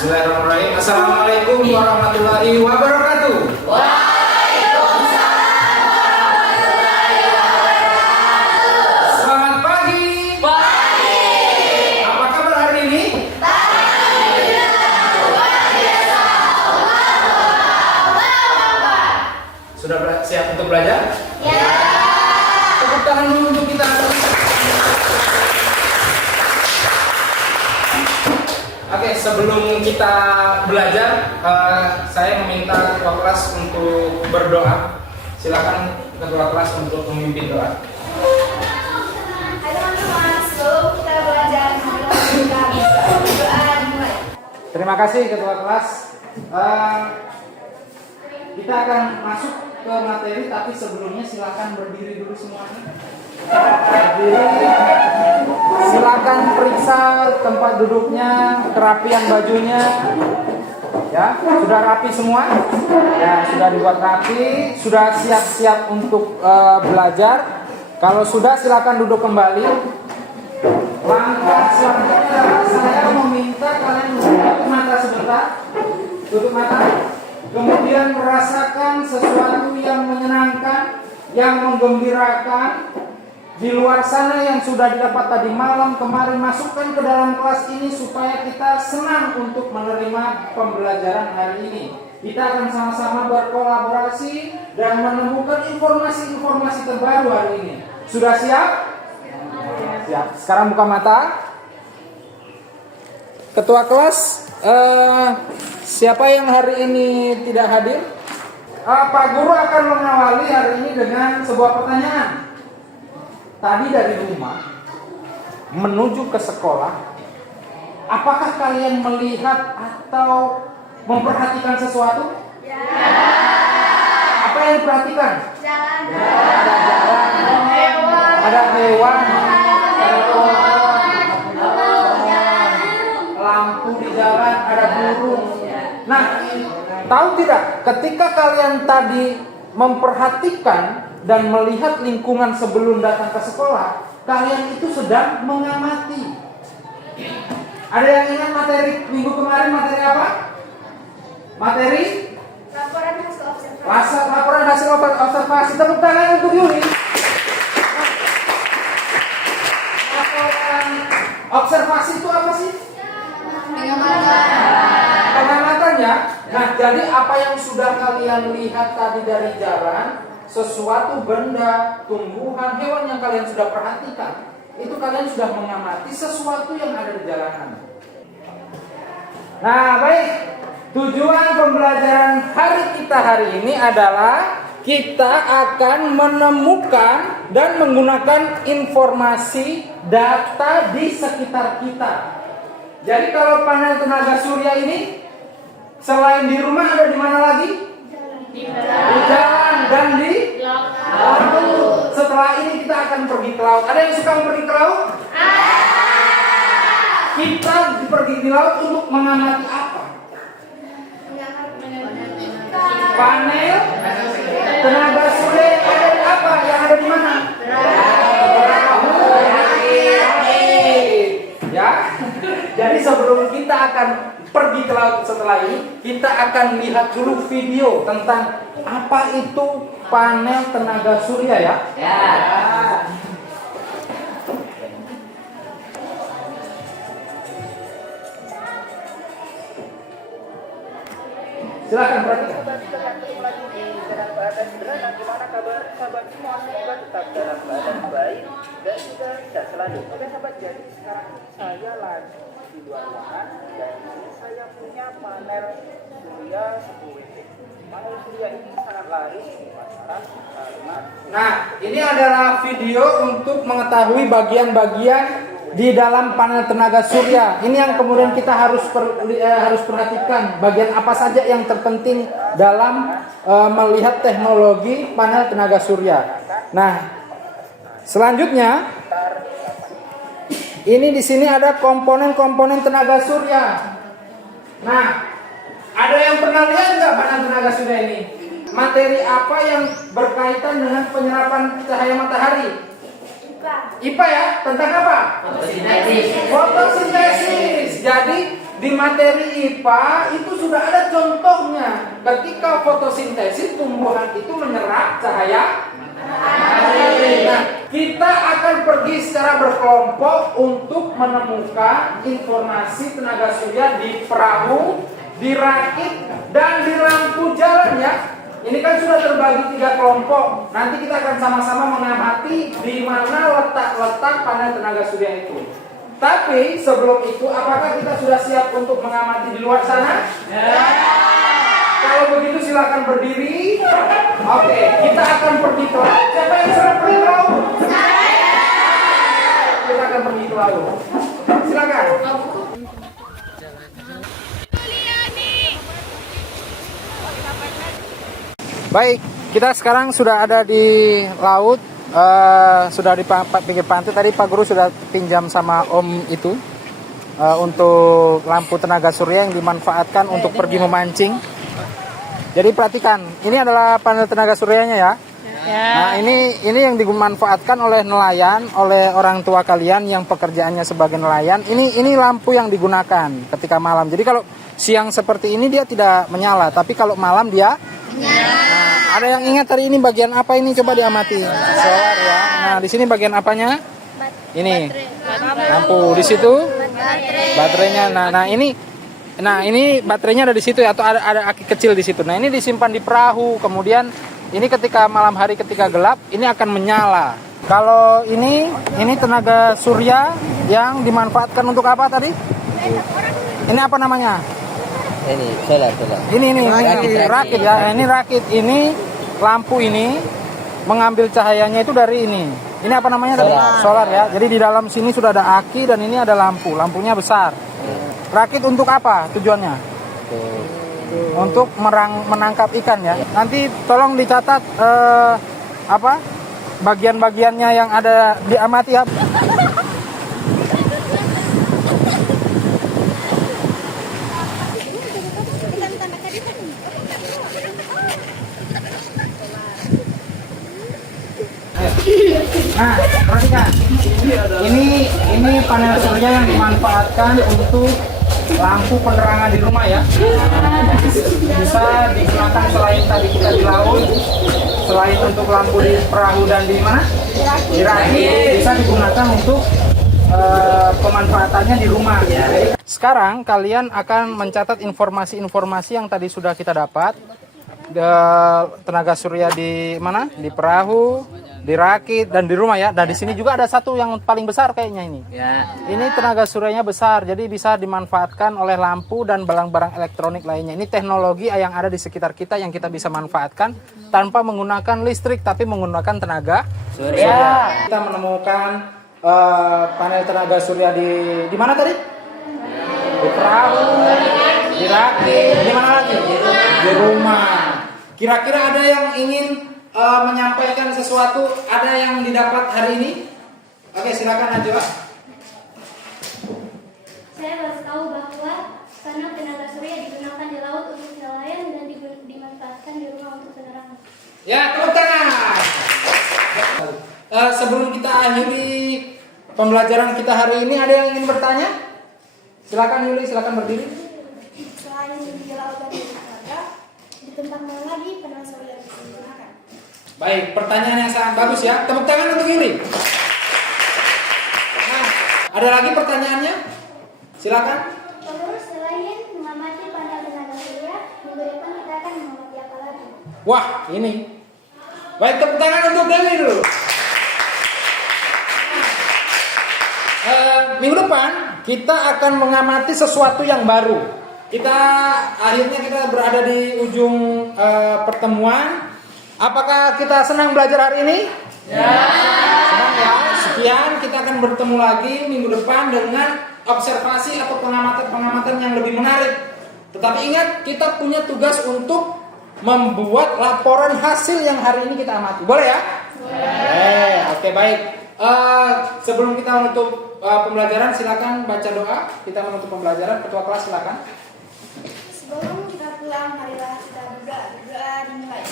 Bismillahirrahmanirrahim. Assalamualaikum warahmatullahi wabarakatuh. Waalaikumsalam warahmatullahi wabarakatuh. Selamat pagi. Pagi. Apa kabar hari ini? Alhamdulillah luar biasa. Sudah siap untuk belajar? Ya. Tepuk tangan dulu untuk kita. Oke, sebelum kita belajar, saya meminta ketua kelas untuk berdoa. Silakan ketua kelas untuk memimpin doa. Hai teman-teman, sebelum kita belajar, kita berdoa dimulai. Terima kasih ketua kelas. Kita akan masuk ke materi, tapi sebelumnya silakan berdiri dulu semuanya. Berdiri. Silakan periksa tempat duduknya, kerapian bajunya. Ya, sudah rapi semua? Ya, sudah dibuat rapi, sudah siap-siap untuk belajar. Kalau sudah, silakan duduk kembali. Langkah selanjutnya adalah saya meminta kalian tutup mata sebentar. Tutup mata. Kemudian merasakan sesuatu yang menyenangkan, yang menggembirakan di luar sana yang sudah didapat tadi malam kemarin. Masukkan ke dalam kelas ini supaya kita senang untuk menerima pembelajaran hari ini. Kita akan sama-sama berkolaborasi dan menemukan informasi-informasi terbaru hari ini. Sudah siap? Siap. Sekarang buka mata. Ketua kelas, siapa yang hari ini tidak hadir? Pak Guru akan mengawali hari ini dengan sebuah pertanyaan. Tadi dari rumah menuju ke sekolah, apakah kalian melihat atau memperhatikan sesuatu? Ya. Apa yang diperhatikan? Jalan. Ya, ada jalan, ada hewan, ada pohon, lampu di jalan, ada burung. Nah, tahu tidak? Ketika kalian tadi memperhatikan dan melihat lingkungan sebelum datang ke sekolah, kalian itu sedang mengamati. Ada yang ingat materi minggu kemarin? Materi apa? Materi Laporan hasil observasi. laporan hasil observasi. Tepuk tangan untuk Yuni. Laporan observasi itu apa sih? Pengamatan ya. Nah, jadi apa yang sudah kalian lihat tadi dari jalan, sesuatu benda, tumbuhan, hewan yang kalian sudah perhatikan, itu kalian sudah mengamati sesuatu yang ada di jalanan. Nah, baik. Tujuan pembelajaran kita hari ini adalah kita akan menemukan dan menggunakan informasi data di sekitar kita. Jadi kalau panel tenaga surya ini selain di rumah ada di mana lagi? Di jalan dan di laut. Setelah ini kita akan pergi ke laut. Ada yang suka pergi ke laut? Kita pergi di laut untuk mengamati apa? Panel tenaga surya yang ada di apa? Yang ada di mana? Ya. Jadi sebelum kita akan pergi ke laut setelah ini, kita akan lihat dulu video tentang apa itu panel tenaga surya ya. Ya. Silakan perhatikan. Ketemu lagi di channel Keadaan Sederhana. Gimana kabar sahabat semua? Semoga tetap dalam keadaan baik dan juga sehat selalu. Oke sahabat, jadi sekarang saya lagi di luar ruangan dan saya punya panel surya 10 WP. Panel surya ini sangat laris di pasaran karena Nah, ini adalah video untuk mengetahui bagian-bagian di dalam panel tenaga surya. Ini yang kemudian kita harus perhatikan, bagian apa saja yang terpenting dalam melihat teknologi panel tenaga surya. Nah, selanjutnya ini di sini ada komponen-komponen tenaga surya. Nah, ada yang pernah lihat nggak panel tenaga surya ini? Materi apa yang berkaitan dengan penyerapan cahaya matahari? IPA ya, tentang apa? Fotosintesis. Jadi di materi IPA itu sudah ada contohnya. Ketika fotosintesis, tumbuhan itu menyerap cahaya matahari. Nah, kita akan pergi secara berkelompok untuk menemukan informasi tenaga surya di perahu, di rakit, dan di lampu jalan ya. Ini kan sudah terbagi 3 kelompok. Nanti kita akan sama-sama mengamati di mana letak-letak panel tenaga surya itu. Tapi sebelum itu, apakah kita sudah siap untuk mengamati di luar sana? Ya. Kalau begitu silakan berdiri. Oke, kita akan pergi ke laut. Siapa yang sudah pergi ke laut? Kita akan pergi ke laut. Silakan. Baik, kita sekarang sudah ada di laut, sudah di pinggir pantai. Tadi Pak Guru sudah pinjam sama Om itu untuk lampu tenaga surya yang dimanfaatkan untuk pergi memancing. Jadi perhatikan, ini adalah panel tenaga suryanya ya. Nah ini yang dimanfaatkan oleh nelayan, oleh orang tua kalian yang pekerjaannya sebagai nelayan. Ini lampu yang digunakan ketika malam. Jadi kalau siang seperti ini dia tidak menyala, tapi kalau malam dia. Nah, ada yang ingat tadi ini bagian apa ini? Coba diamati. Solar ya. Nah, di sini bagian apanya? Ini lampu. Di situ baterainya. Nah ini baterainya ada di situ ya, atau ada aki kecil di situ. Nah ini disimpan di perahu. Kemudian ini ketika malam hari ketika gelap ini akan menyala. Kalau ini tenaga surya yang dimanfaatkan untuk apa tadi? Ini apa namanya? Ini solar. Ini rakit ya. Ini rakit. Ini lampu ini mengambil cahayanya itu dari ini. Ini apa namanya tadi? Solar ya. Jadi di dalam sini sudah ada aki dan ini ada lampu. Lampunya besar. Rakit untuk apa tujuannya? Untuk menangkap ikan ya. Nanti tolong dicatat bagian-bagiannya yang ada, diamati ya. Nah, perhatikan. Ini panel surya yang dimanfaatkan untuk lampu penerangan di rumah ya. Bisa digunakan selain tadi kita di laut, selain untuk lampu di perahu dan di mana? Di rakit, bisa digunakan untuk pemanfaatannya di rumah. Sekarang kalian akan mencatat informasi-informasi yang tadi sudah kita dapat. Tenaga surya di mana? Di perahu, di rakit dan di rumah ya. Dan di sini juga ada satu yang paling besar kayaknya ini. Ya. Ini tenaga suryanya besar, jadi bisa dimanfaatkan oleh lampu dan barang-barang elektronik lainnya. Ini teknologi yang ada di sekitar kita yang kita bisa manfaatkan tanpa menggunakan listrik, tapi menggunakan tenaga surya. Kita menemukan panel tenaga surya di mana tadi? Di perahu, di rakit, di mana lagi? Di rumah. Kira-kira ada yang ingin menyampaikan sesuatu, ada yang didapat hari ini? Oke, silakan Najwa. Saya baru tahu bahwa panel tenaga surya digunakan di laut untuk nelayan dan dimanfaatkan di rumah untuk penerangan. Ya, tepuk tangan. Sebelum kita akhiri pembelajaran kita hari ini, ada yang ingin bertanya? Silakan Yuli, silakan berdiri. Selain di laut dan di tenaga, di tempat mana lagi panel surya digunakan? Baik, pertanyaan yang sangat bagus ya. Tepuk tangan untuk Yuli. Nah, ada lagi pertanyaannya? Silakan. Terus selain mengamati panel tenaga surya, minggu depan kita akan mengamati apa lagi? Wah, ini. Baik, tepuk tangan untuk Dewi dulu. Minggu depan kita akan mengamati sesuatu yang baru. Akhirnya kita berada di ujung pertemuan. Apakah kita senang belajar hari ini? Ya. Senang ya. Sekian, kita akan bertemu lagi minggu depan dengan observasi atau pengamatan yang lebih menarik. Tetapi ingat, kita punya tugas untuk membuat laporan hasil yang hari ini kita amati. Boleh ya? Boleh. Oke, baik. Sebelum kita menutup pembelajaran, silakan baca doa. Kita menutup pembelajaran. Ketua kelas silakan. Sebelum kita pulang, marilah kita berdoa dimulai.